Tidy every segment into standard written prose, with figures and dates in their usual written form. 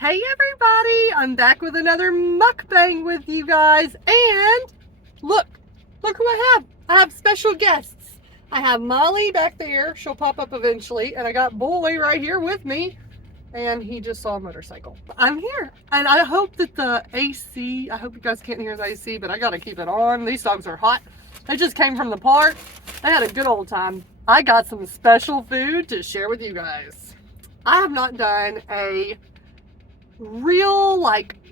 Hey everybody, I'm back with another mukbang with you guys, and look who I have. I have special guests. I have Molly back there, she'll pop up eventually, and I got Boy right here with me, and he just saw a motorcycle. I'm here, and I hope that the AC, I hope you guys can't hear the AC, but I gotta keep it on. These dogs are hot. They just came from the park. They had a good old time. I got some special food to share with you guys. I have not done a real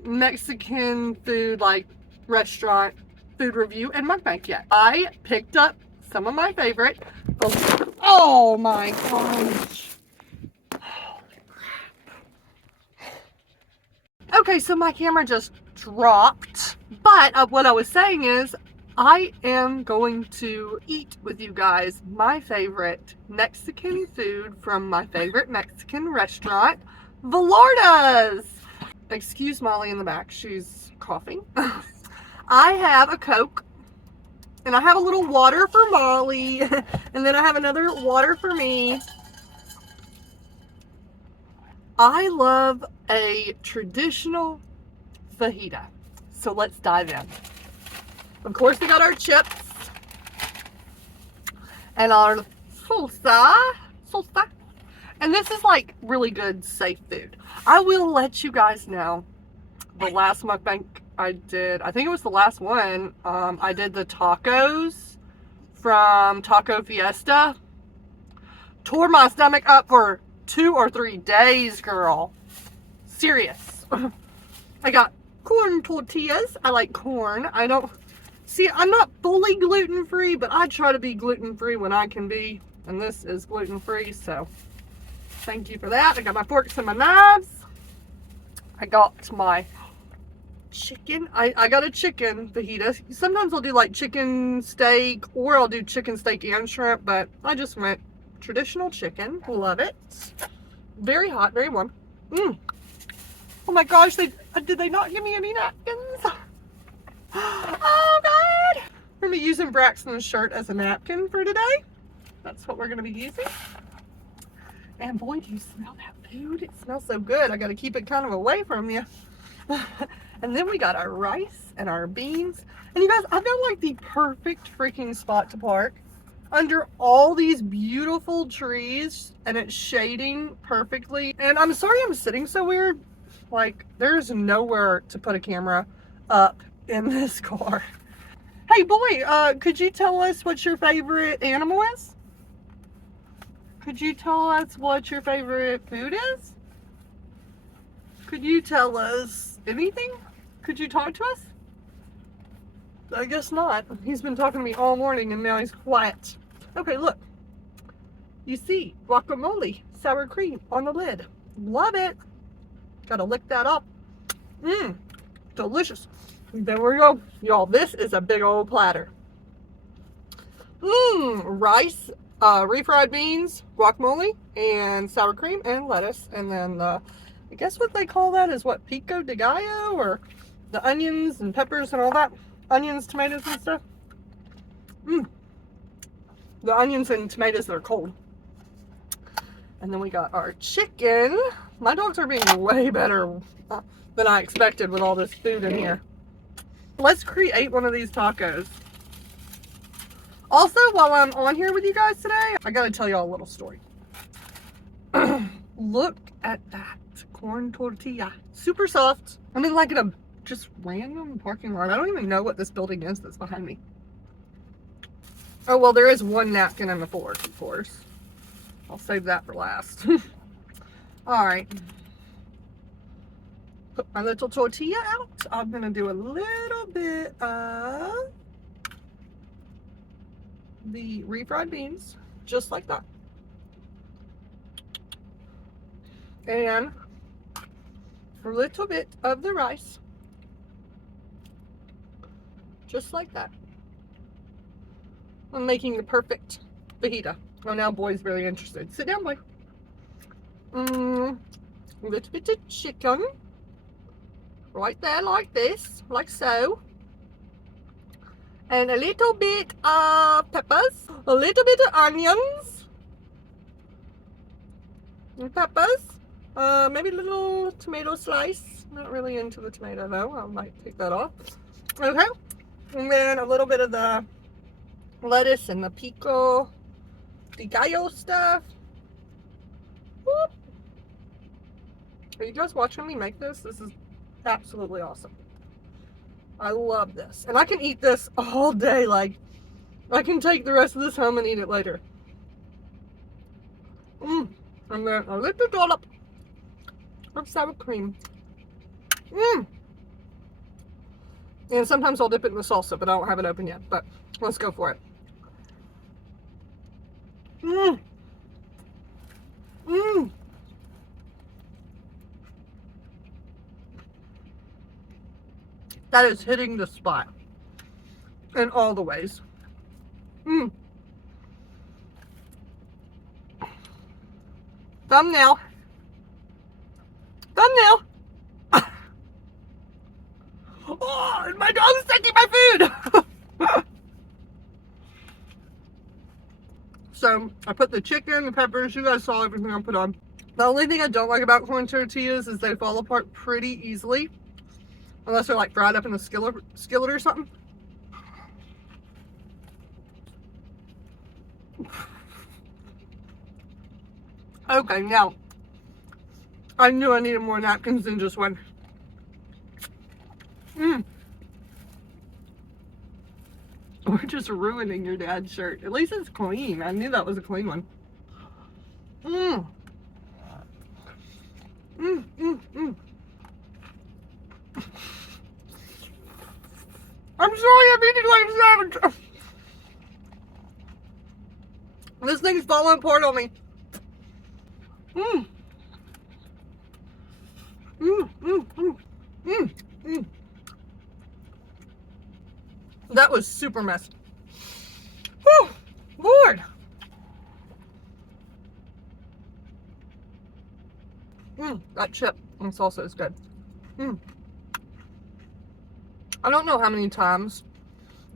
Mexican food, restaurant food review and mukbang yet. I picked up some of my favorite. Oh my gosh. Holy crap. Okay, so my camera just dropped. But what I was saying is I am going to eat with you guys my favorite Mexican food from my favorite Mexican restaurant, Vallarta's. Excuse Molly in the back, she's coughing. I have a Coke, and I have a little water for Molly, and then I have another water for me. I love a traditional fajita, so let's dive in. Of course, we got our chips and our salsa. And this is like really good, safe food. I will let you guys know the last mukbang I did, I think it was the last one, I did the tacos from Taco Fiesta. Tore my stomach up for 2 or 3 days, girl. Serious. I got corn tortillas. I like corn. I'm not fully gluten-free, but I try to be gluten-free when I can be. And this is gluten-free, so thank you for that. I got my forks and my knives. I got my chicken. I got a chicken fajita. Sometimes I'll do like chicken steak, or I'll do chicken steak and shrimp, but I just went traditional chicken. Love it. Very hot, very warm. Oh my gosh, did they not give me any napkins? Oh God! We're gonna be using Braxton's shirt as a napkin for today. That's what we're gonna be using. And boy, do you smell that food? It smells so good. I gotta keep it kind of away from you. And then we got our rice and our beans. And you guys, I've got like the perfect freaking spot to park under all these beautiful trees, and it's shading perfectly. And I'm sorry I'm sitting so weird. Like, there's nowhere to put a camera up in this car. Hey boy, could you tell us what your favorite animal is? Could you tell us what your favorite food is? Could you tell us anything? Could you talk to us? I guess not. He's been talking to me all morning and now he's quiet. Okay, look. You see guacamole, sour cream on the lid. Love it. Gotta lick that up. Delicious. There we go. Y'all, this is a big old platter. Rice, refried beans, guacamole, and sour cream, and lettuce. And then, I guess what they call that is what, pico de gallo, or the onions and peppers and all that. Onions, tomatoes, and stuff. The onions and tomatoes that are cold. And then we got our chicken. My dogs are being way better than I expected with all this food in here. Let's create one of these tacos. Also, while I'm on here with you guys today, I gotta tell y'all a little story. Look at that corn tortilla. Super soft. I mean, like in a just random parking lot. I don't even know what this building is that's behind me. Oh, well, there is one napkin in the fork, of course. I'll save that for last. Alright. Put my little tortilla out. I'm going to do a little bit of the refried beans, just like that. And a little bit of the rice, just like that. I'm making the perfect fajita. Oh, now boy's very interested. Sit down, boy. A little bit of chicken. Right there, like this. Like so. And a little bit of peppers. A little bit of onions. And peppers. Maybe a little tomato slice. Not really into the tomato though. I might take that off. Okay. And then a little bit of the lettuce and the pico de gallo stuff. Whoop. Are you guys watching me make this? This is absolutely awesome. I love this. And I can eat this all day. Like, I can take the rest of this home and eat it later. And then a little dollop of sour cream. And sometimes I'll dip it in the salsa, but I don't have it open yet. But let's go for it. That is hitting the spot in all the ways. Thumbnail. Thumbnail. Oh, my dog is taking my food. So I put the chicken, the peppers. You guys saw everything I put on. The only thing I don't like about corn tortillas is they fall apart pretty easily. Unless they're like fried up in a skillet or something. Okay, now. I knew I needed more napkins than just one. We're just ruining your dad's shirt. At least it's clean. I knew that was a clean one. I'm sorry, I'm eating like a savage. This thing's falling apart on me. That was super messy. Whew, Lord. That chip and salsa is good. I don't know how many times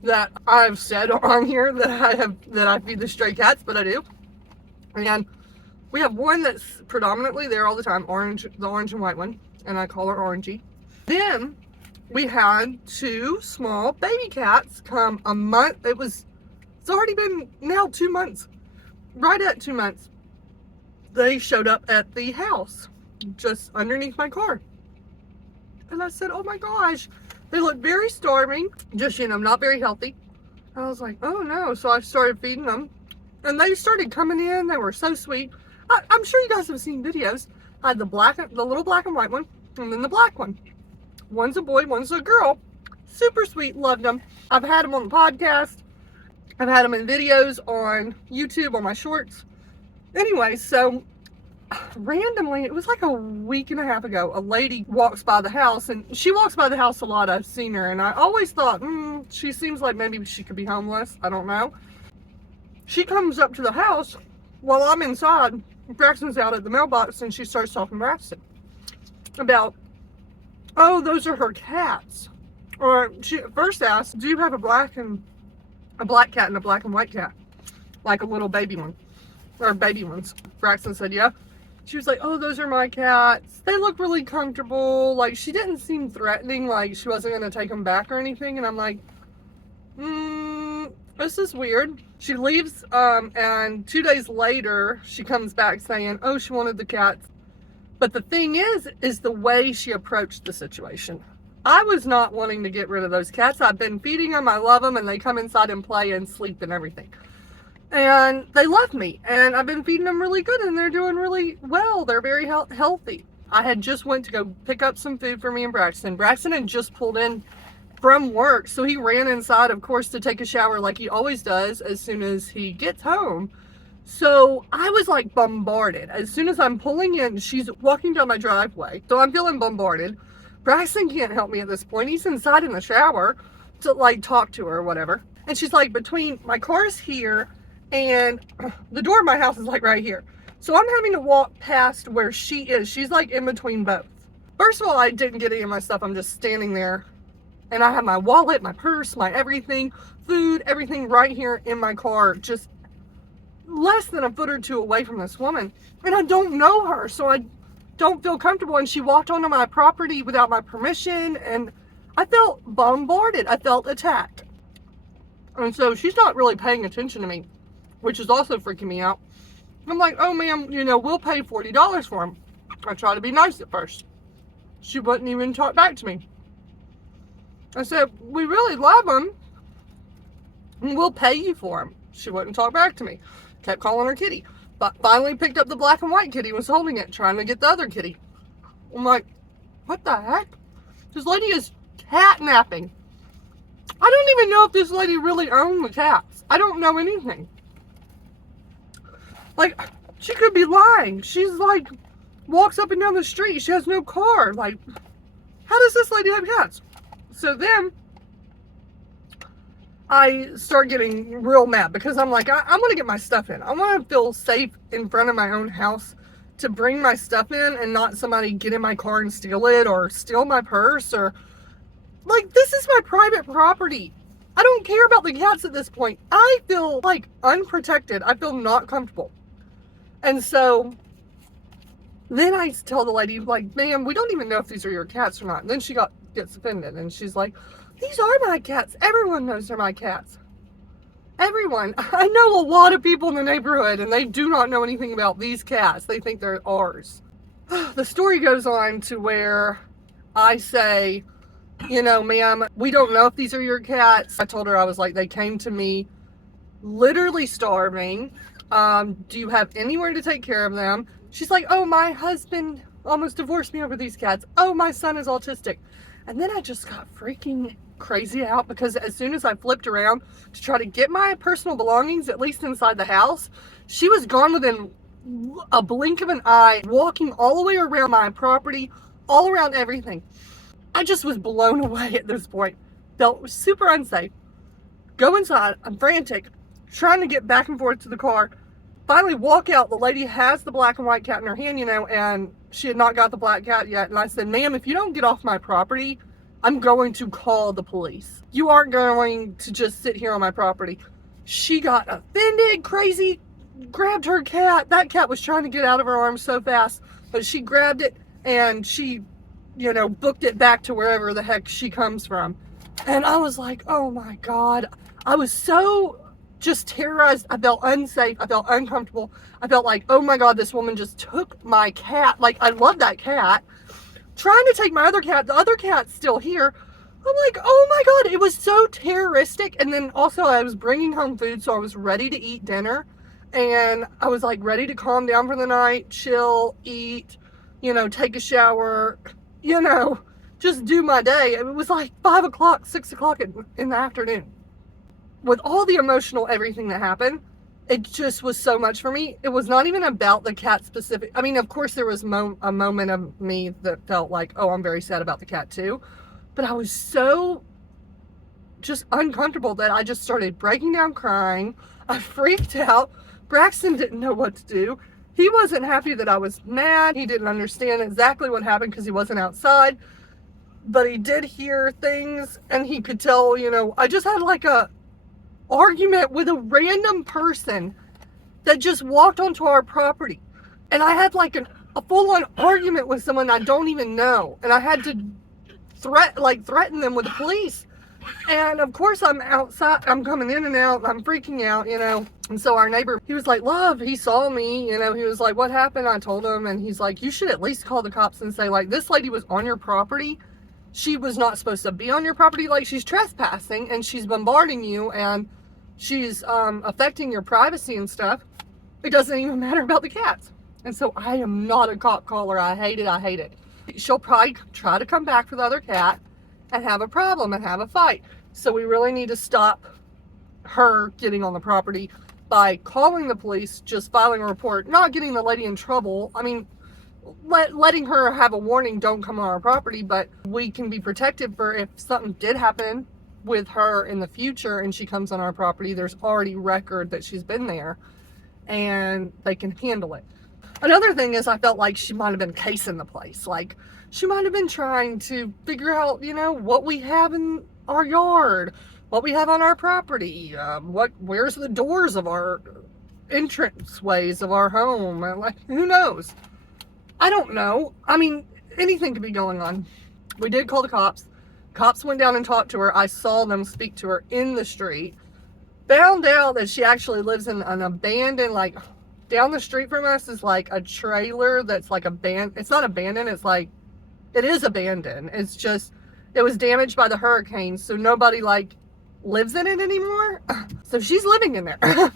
that I've said on here that I feed the stray cats, but I do. And we have one that's predominantly there all the time, the orange and white one, and I call her Orangey. Then we had 2 small baby cats come a month. It's already been now 2 months. Right at 2 months. They showed up at the house, just underneath my car. And I said, oh my gosh, they look very starving, just, not very healthy. I was like, oh no. So I started feeding them and they started coming in. They were so sweet. I'm sure you guys have seen videos. I had the little black and white one, and then the black one. One's a boy, one's a girl. Super sweet, loved them. I've had them on the podcast. I've had them in videos on YouTube, on my shorts. Anyway, so randomly, it was like a week and a half ago, a lady walks by the house, and she walks by the house a lot. I've seen her, and I always thought, she seems like maybe she could be homeless. I don't know. She comes up to the house while I'm inside. Braxton's out at the mailbox, and she starts talking to Braxton about, oh, those are her cats. Or she first asked, do you have a black cat and a black and white cat? Like a little baby one. Or baby ones. Braxton said, yeah. She was like, oh, those are my cats. They look really comfortable. Like, she didn't seem threatening. Like, she wasn't going to take them back or anything. And I'm like, this is weird. She leaves, and 2 days later, she comes back saying, oh, she wanted the cats. But the thing is the way she approached the situation. I was not wanting to get rid of those cats. I've been feeding them. I love them, and they come inside and play and sleep and everything. And they love me, and I've been feeding them really good, and they're doing really well. They're very healthy. I had just went to go pick up some food for me and Braxton. Braxton had just pulled in from work, so he ran inside, of course, to take a shower like he always does as soon as he gets home. So I was like bombarded. As soon as I'm pulling in, she's walking down my driveway, so I'm feeling bombarded. Braxton can't help me at this point. He's inside in the shower to like talk to her or whatever. And she's like, between my car's here and the door of my house is like right here. So I'm having to walk past where she is. She's like in between both. First of all, I didn't get any of my stuff. I'm just standing there. And I have my wallet, my purse, my everything, food, everything right here in my car. Just less than a foot or two away from this woman. And I don't know her. So I don't feel comfortable. And she walked onto my property without my permission, and I felt bombarded. I felt attacked. And so she's not really paying attention to me, which is also freaking me out. I'm like, oh, ma'am, we'll pay $40 for him. I try to be nice at first. She wouldn't even talk back to me. I said, we really love him, and we'll pay you for him. She wouldn't talk back to me. Kept calling her kitty. But finally picked up the black and white kitty, was holding it, trying to get the other kitty. I'm like, what the heck? This lady is catnapping. I don't even know if this lady really owned the cats. I don't know anything. Like, she could be lying. She's like, walks up and down the street. She has no car. Like, how does this lady have cats? So then I start getting real mad because I'm like, I want to get my stuff in. I want to feel safe in front of my own house to bring my stuff in and not somebody get in my car and steal it or steal my purse or, like, this is my private property. I don't care about the cats at this point. I feel like unprotected. I feel not comfortable. And so then I tell the lady, like, ma'am, we don't even know if these are your cats or not. And then she gets offended and she's like, these are my cats. Everyone knows they're my cats. Everyone. I know a lot of people in the neighborhood and they do not know anything about these cats. They think they're ours. The story goes on to where I say, ma'am, we don't know if these are your cats. I told her, I was like, they came to me literally starving. Do you have anywhere to take care of them? She's like, oh, my husband almost divorced me over these cats. Oh, my son is autistic. And then I just got freaking crazy out because as soon as I flipped around to try to get my personal belongings, at least inside the house, she was gone within a blink of an eye, walking all the way around my property, all around everything. I just was blown away at this point. Felt super unsafe. Go inside. I'm frantic, trying to get back and forth to the car. Finally walk out. The lady has the black and white cat in her hand, and she had not got the black cat yet. And I said, ma'am, if you don't get off my property, I'm going to call the police. You aren't going to just sit here on my property. She got offended, crazy, grabbed her cat. That cat was trying to get out of her arms so fast, but she grabbed it and she, booked it back to wherever the heck she comes from. And I was like, oh my God. I was so just terrorized. I felt unsafe. I felt uncomfortable. I felt like, oh my God, this woman just took my cat. Like, I love that cat. Trying to take my other cat. The other cat's still here. I'm like, oh my God, it was so terroristic. And then also I was bringing home food, so I was ready to eat dinner. And I was like ready to calm down for the night, chill, eat, take a shower, just do my day. It was like 5 o'clock, 6 o'clock in the afternoon. With all the emotional everything that happened, it just was so much for me. It was not even about the cat specific. I mean, of course there was a moment of me that felt like, oh, I'm very sad about the cat too. But I was so just uncomfortable that I just started breaking down crying. I freaked out. Braxton didn't know what to do. He wasn't happy that I was mad. He didn't understand exactly what happened because he wasn't outside. But he did hear things and he could tell, I just had like a argument with a random person that just walked onto our property. And I had like a full-on argument with someone I don't even know. And I had to threaten them with the police. And of course I'm outside, I'm coming in and out, I'm freaking out, And so our neighbor, he was like, love, he saw me, he was like, what happened? I told him, and he's like, you should at least call the cops and say, like, this lady was on your property. She was not supposed to be on your property. Like, she's trespassing and she's bombarding you and she's affecting your privacy and stuff. It doesn't even matter about the cats. And so I am not a cop caller. I hate it. She'll probably try to come back for the other cat and have a problem and have a fight. So we really need to stop her getting on the property by calling the police, just filing a report, not getting the lady in trouble. I mean, letting her have a warning, don't come on our property, but we can be protected for if something did happen with her in the future and she comes on our property, there's already record that she's been there and they can handle it. Another thing is I felt like she might have been casing the place. Like, she might have been trying to figure out, what we have in our yard, what we have on our property, where's the doors of our entrance ways of our home. Like, who knows? I don't know. I mean, anything could be going on. We did call the cops. Cops went down and talked to her. I saw them speak to her in the street. Found out that she actually lives in an abandoned, like, down the street from us is like a trailer that's like abandoned. It's not abandoned. It's like, it is abandoned. It's just, it was damaged by the hurricane. So nobody like lives in it anymore. So she's living in there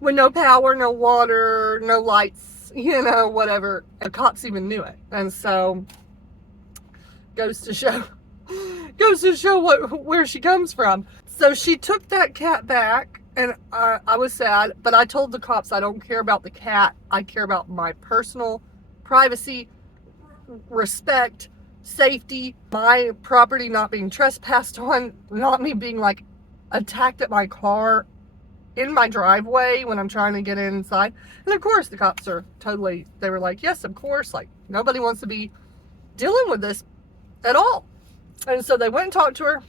with no power, no water, no lights, you know, whatever. The cops even knew it. And so goes to show where she comes from. So she took that cat back, and I was sad, but I told the cops I don't care about the cat. I care about my personal privacy, respect, safety, my property not being trespassed on, not me being like attacked at my car in my driveway when I'm trying to get inside. And of course the cops are totally, they were like, yes, of course, like nobody wants to be dealing with this at all. And so they went and talked to her.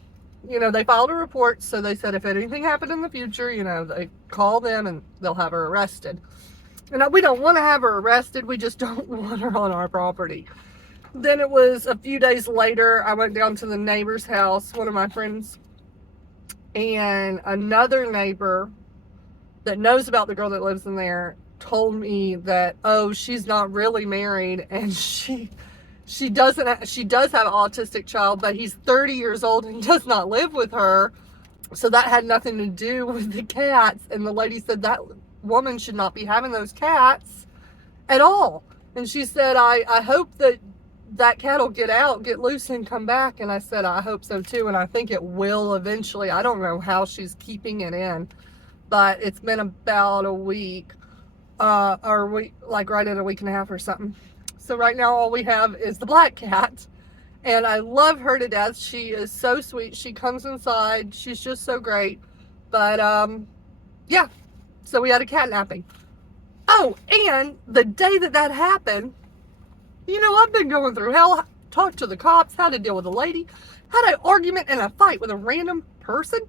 You know, they filed a report. So they said if anything happened in the future, you know, they call them and they'll have her arrested. And we don't want to have her arrested. We just don't want her on our property. Then it was a few days later, I went down to the neighbor's house, one of my friends, and another neighbor that knows about the girl that lives in there told me that, oh, she's not really married, and she does have an autistic child, but he's 30 years old and does not live with her. So that had nothing to do with the cats. And the lady said that woman should not be having those cats at all. And she said, I hope that cat will get out, get loose, and come back. And I said, I hope so too. And I think it will eventually. I don't know how she's keeping it in, but it's been about a week, like right at a week and a half or something. So right now all we have is the black cat, and I love her to death. She is so sweet. She comes inside. She's just so great. But yeah, so we had a catnapping. Oh, and the day that happened, you know, I've been going through hell. Talked to the cops, had to deal with a lady, had an argument and a fight with a random person.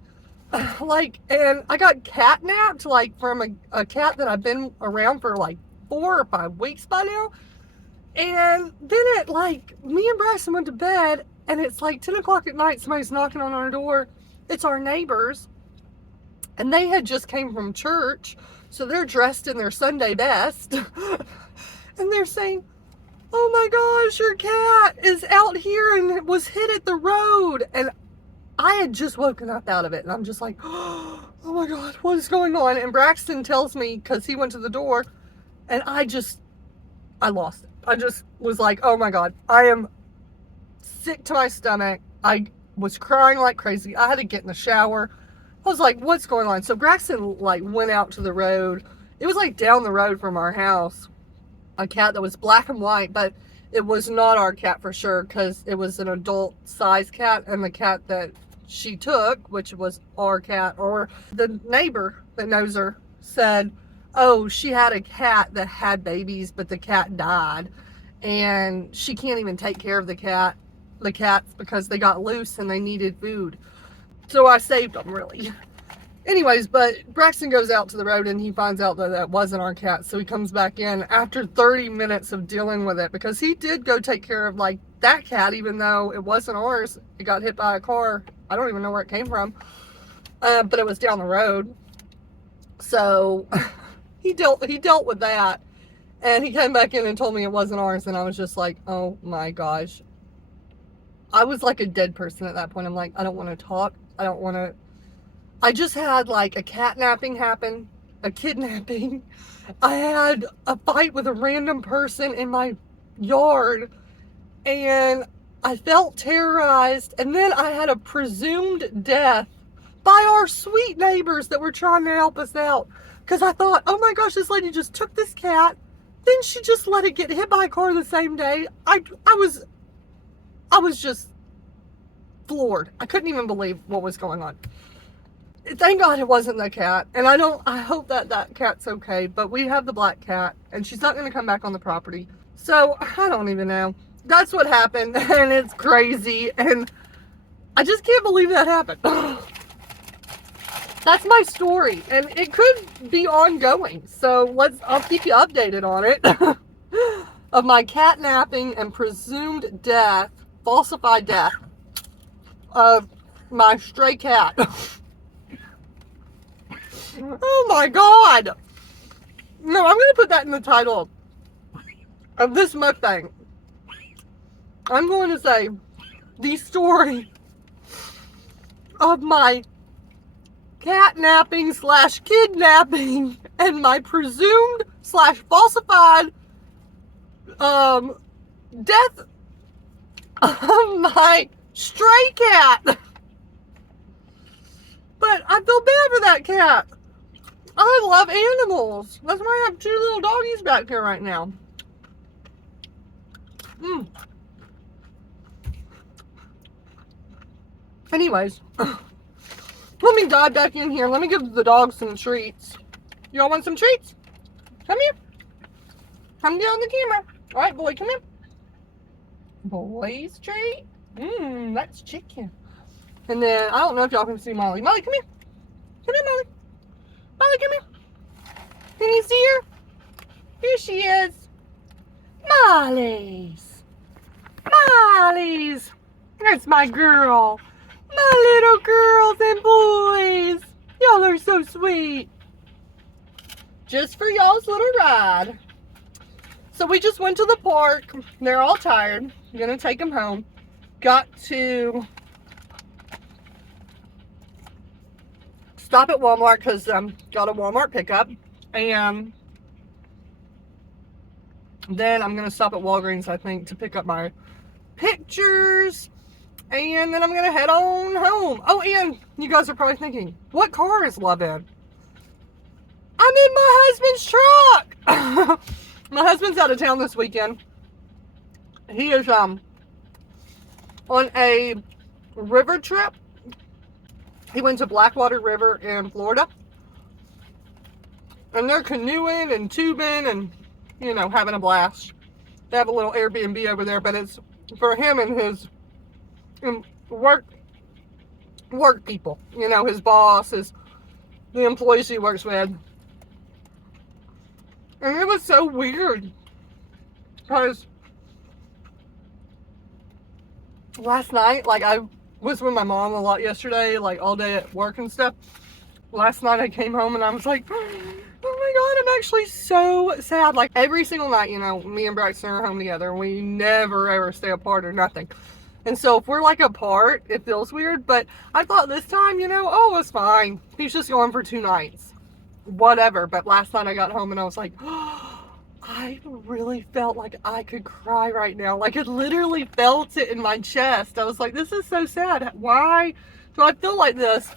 And I got catnapped, like, from a cat that I've been around for like 4 or 5 weeks by now. And then me and Bryson went to bed, and it's like 10 o'clock at night, somebody's knocking on our door. It's our neighbors, and they had just came from church, so they're dressed in their Sunday best. And they're saying, oh my gosh, your cat is out here and was hit at the road. And I had just woken up out of it, and I'm just like, oh my God, what is going on? And Braxton tells me, because he went to the door, and I lost it. I just was like, oh my God, I am sick to my stomach. I was crying like crazy. I had to get in the shower. I was like, what's going on? So Braxton went out to the road. It was like down the road from our house. A cat that was black and white, but it was not our cat for sure, because it was an adult size cat, and the cat that she took, which was our cat, or the neighbor that knows her, said, oh, she had a cat that had babies, but the cat died, and she can't even take care of the cats because they got loose and they needed food. So I saved them, really. Anyways, but Braxton goes out to the road, and he finds out that that wasn't our cat. So he comes back in after 30 minutes of dealing with it, because he did go take care of that cat, even though it wasn't ours. It got hit by a car. I don't even know where it came from, but it was down the road. So he dealt with that, and he came back in and told me it wasn't ours, and I was just like, oh my gosh. I was like a dead person at that point. I'm like, I don't want to talk. I just had a catnapping happen, a kidnapping. I had a fight with a random person in my yard, and I felt terrorized. And then I had a presumed death by our sweet neighbors that were trying to help us out. Because I thought, oh my gosh, this lady just took this cat, then she just let it get hit by a car the same day. I was just floored. I couldn't even believe what was going on. Thank God it wasn't the cat. And I hope that cat's okay. But we have the black cat, and she's not going to come back on the property. So I don't even know. That's what happened. And it's crazy. And I just can't believe that happened. That's my story. And it could be ongoing. So I'll keep you updated on it. of my catnapping and presumed death, falsified death of my stray cat. Oh my God. No, I'm going to put that in the title of this mukbang. I'm going to say the story of my catnapping / kidnapping and my presumed / falsified death of my stray cat. But I feel bad for that cat. I love animals. That's why I have 2 little doggies back here right now. Anyways, let me dive back in here. Let me give the dogs some treats. Y'all want some treats? Come here. Come get on the camera. All right, boy, come here. Boy's treat. That's chicken. And then, I don't know if y'all can see Molly. Molly, come here. Come here, Molly. Molly, come here. Can you see her? Here she is. Molly's. Molly's. That's my girl. My little girls and boys. Y'all are so sweet. Just for y'all's little ride. So we just went to the park. They're all tired. I'm gonna take them home. Got to stop at Walmart because got a Walmart pickup. And then I'm gonna stop at Walgreens, I think, to pick up my pictures. And then I'm gonna head on home. Oh, and you guys are probably thinking, what car is Love in? I'm in my husband's truck. My husband's out of town this weekend. He is on a river trip. He went to Blackwater River in Florida. And they're canoeing and tubing and, you know, having a blast. They have a little Airbnb over there, but it's for him and his work people. You know, his boss, the employees he works with. And it was so weird because last night, like, I was with my mom a lot yesterday, like all day at work and stuff. Last night I came home and I was like, oh my God, I'm actually so sad. Like every single night, you know, me and Braxton are home together. We never ever stay apart or nothing. And so if we're like apart, it feels weird. But I thought this time, you know, oh, it's fine. He's just going for 2 nights. Whatever. But last night I got home and I was like, oh, I really felt like I could cry right now. Like I literally felt it in my chest. I was like, this is so sad. Why do I feel like this?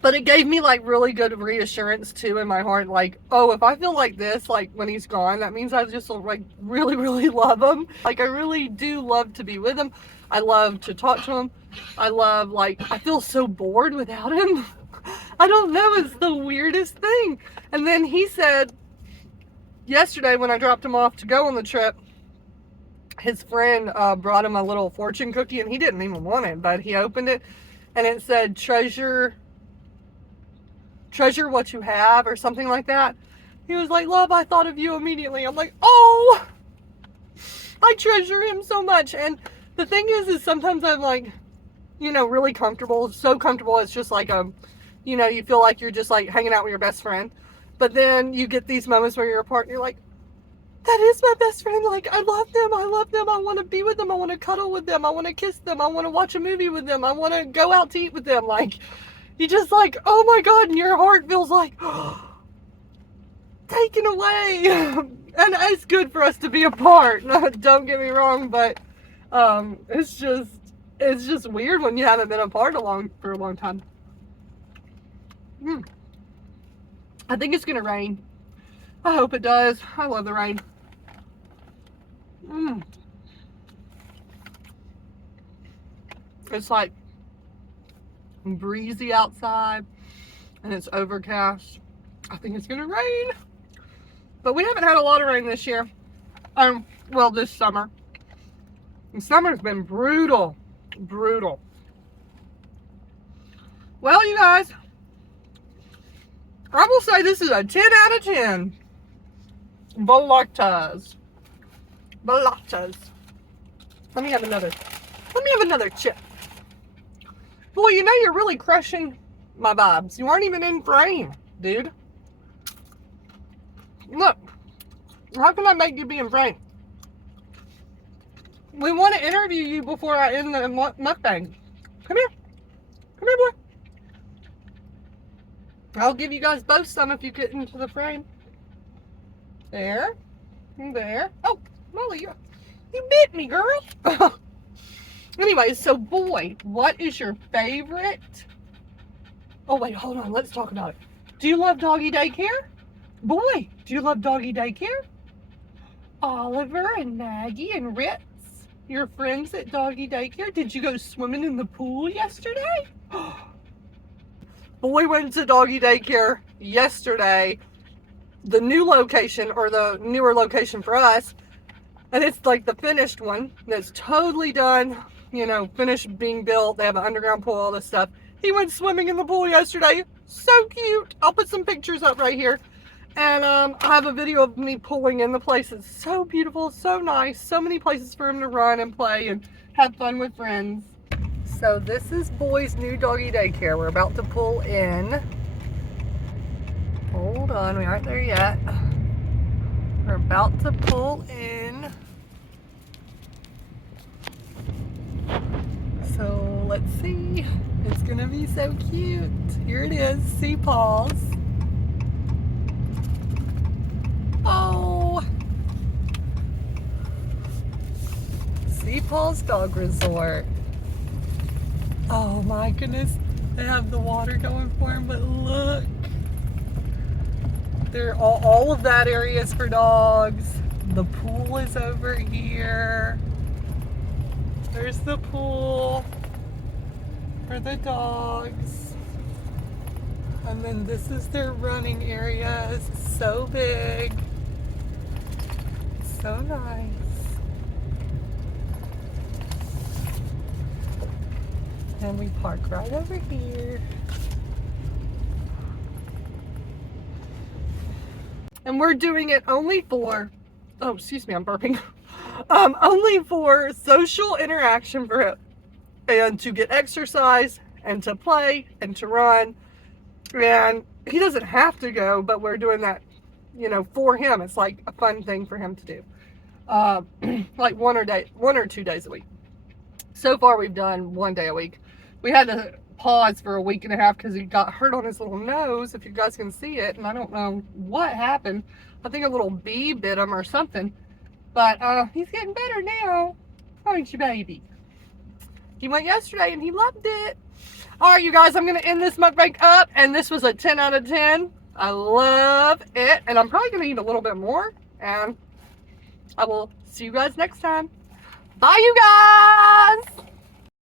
But it gave me like really good reassurance too in my heart. Like, oh, if I feel like this, like when he's gone, that means I just like really, really love him. Like I really do love to be with him. I love to talk to him. I love, like, I feel so bored without him. I don't know, it's the weirdest thing. And then he said yesterday when I dropped him off to go on the trip, his friend brought him a little fortune cookie and he didn't even want it, but he opened it and it said treasure what you have or something like that. He was like, love, I thought of you immediately. I'm like, oh, I treasure him so much. And the thing is sometimes I'm like, you know, really comfortable, so comfortable. It's just like, you know, you feel like you're just like hanging out with your best friend. But then you get these moments where you're apart and you're like, that is my best friend. Like, I love them. I love them. I want to be with them. I want to cuddle with them. I want to kiss them. I want to watch a movie with them. I want to go out to eat with them. Like, you just like, oh my God, and your heart feels like, oh, taken away. And it's good for us to be apart. Don't get me wrong, but it's just weird when you haven't been apart for a long time. I think it's gonna rain. I hope it does. I love the rain. It's like breezy outside and it's overcast. I think it's gonna rain. But we haven't had a lot of rain this year. Well, this summer. The summer's been brutal. Brutal. Well, you guys, I will say this is a 10 out of 10 volatiles. Balachas. Let me have another. Let me have another chip. Boy, you know you're really crushing my vibes. You aren't even in frame, dude. Look. How can I make you be in frame? We want to interview you before I end the mukbang. Come here. Come here, boy. I'll give you guys both some if you get into the frame. There. And there. Oh, Molly, you bit me, girl. Anyway, so boy, what is your favorite? Oh, wait, hold on. Let's talk about it. Do you love doggy daycare? Boy, do you love doggy daycare? Oliver and Maggie and Ritz, your friends at doggy daycare. Did you go swimming in the pool yesterday? Boy went to doggy daycare yesterday, the new location, or the newer location for us, and it's like the finished one that's totally done, you know, finished being built. They have an underground pool, all this stuff. He went swimming in the pool yesterday. So cute. I'll put some pictures up right here. And I have a video of me pulling in the place. It's so beautiful, so nice. So many places for him to run and play and have fun with friends. So this is Boy's new doggy daycare. We're about to pull in. Hold on, we aren't there yet. We're about to pull in. So let's see. It's gonna be so cute. Here it is, Sea Paws. Oh, Sea Paws Dog Resort. Oh my goodness, they have the water going for him, but look. They're all of that area is for dogs. The pool is over here. There's the pool for the dogs. And then this is their running area. It's so big. So nice. And we park right over here. And we're doing it only for, oh, excuse me, I'm burping. Only for social interaction for him. And to get exercise and to play and to run. And he doesn't have to go, but we're doing that, you know, for him. It's like a fun thing for him to do. Like one or 2 days a week. So far we've done 1 day a week. We had to pause for a week and a half because he got hurt on his little nose, if you guys can see it, and I don't know what happened. I think a little bee bit him or something. But he's getting better now. Aren't you, baby? He went yesterday and he loved it. Alright, you guys, I'm going to end this mukbang up, and this was a 10 out of 10. I love it, and I'm probably going to eat a little bit more, and I will see you guys next time. Bye, you guys!